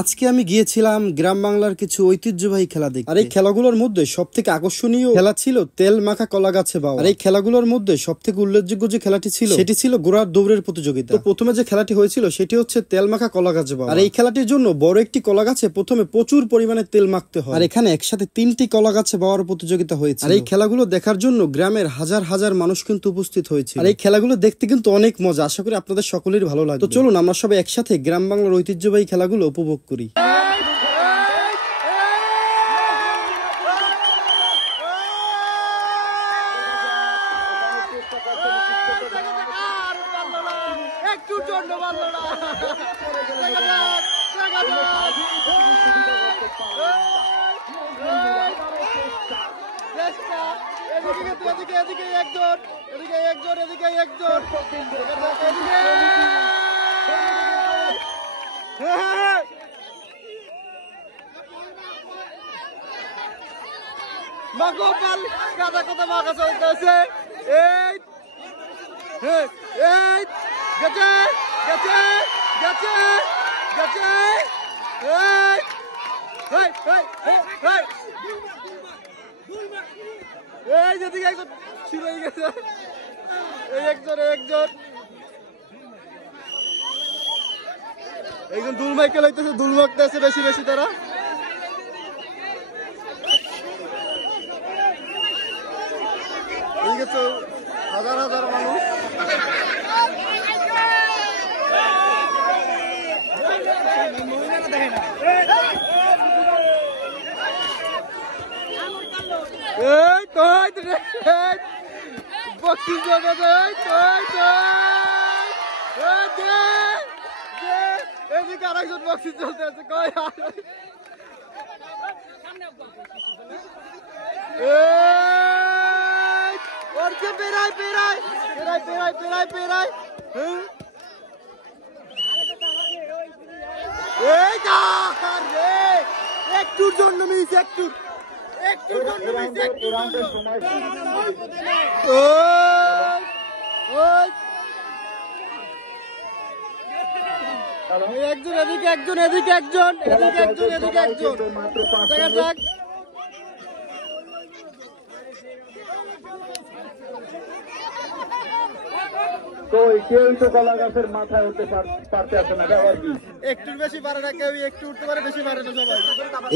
আজকে আমি গিয়েছিলাম গ্রাম বাংলার কিছু ঐতিহ্যবাহী খেলা দেখতে। আর এই খেলাগুলোর মধ্যে সবথেকে আকর্ষণীয় খেলা ছিল তেল মাখা কলা গাছে বাওয়া। আর এই খেলাগুলোর মধ্যে সবথেকে উল্লেখযোগ্য যে খেলাটি ছিল সেটি ছিল ঘোড়ার দৌড়ের প্রতিযোগিতা। তো প্রথমে যে খেলাটি হয়েছিল সেটি হচ্ছে তেল মাখা কলা গাছে বাওয়া। আর এই খেলাটির জন্য বড় একটি কলা গাছে প্রথমে প্রচুর পরিমাণে তেল মাখতে হয়। আর এখানে একসাথে 3টি কলা গাছে বাওয়ার প্রতিযোগিতা হয়েছে। আর এই খেলাগুলো দেখার জন্য গ্রামের হাজার হাজার মানুষ কিন্তু উপস্থিত হয়েছে। আর এই খেলাগুলো দেখতে কিন্তু অনেক মজা। আশা করি আপনাদের সকলের ভালো লাগবে। তো চলুন আমরা সবাই একসাথে গ্রাম বাংলার ঐতিহ্যবাহী খেলাগুলো উপভোগ করি। মাগোপাল কাদা কথা মাগা চলতেছে। এই এই গেছে গেছে গেছে গেছে এই এই এই এই এই যেদিকে একজন শুরু হয়ে গেছে। এই একজন একজন দুল মাইকে লইতেছে, দুল মাখতেছে বেশি বেশি তারা। হাজার হাজার মানুষ বক্সিং এদিকে আরেকজন বক্সিং চলতে আছে। পেরাই পেরাই পেরাই পেরাই পেরাই পেরাই একটুর জন্য মিস, একটুর জন্য মিস, একজন এদিকে একজন এদিকে একজন এদিকে একজন এদিকে একজন দেখা যাক। কেউ তো কলা গাছের মাথায় উঠতে পারতে আসে না, একটু বেশি পারে না, কেউ একটু উঠতে পারে, বেশি পারে না সবাই।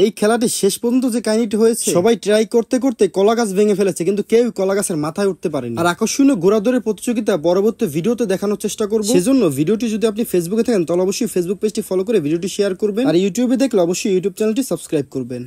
এই খেলাটি শেষ পর্যন্ত যে কাহিনীটি হয়েছে, সবাই ট্রাই করতে করতে কলা গাছ ভেঙে ফেলেছে কিন্তু কেউ কলা গাছের মাথায় উঠতে পারেনি। আর আকর্ষণীয় ঘোড়া দৌড়ের প্রতিযোগিতা পরবর্তী ভিডিওতে দেখানোর চেষ্টা করবো। সেজন্য ভিডিওটি যদি আপনি ফেসবুকে থাকেন তাহলে অবশ্যই ফেসবুক পেজটি ফলো করে ভিডিওটি শেয়ার করবেন। আর ইউটিউবে দেখলে অবশ্যই ইউটিউব চ্যানেলটি সাবস্ক্রাইব করবেন।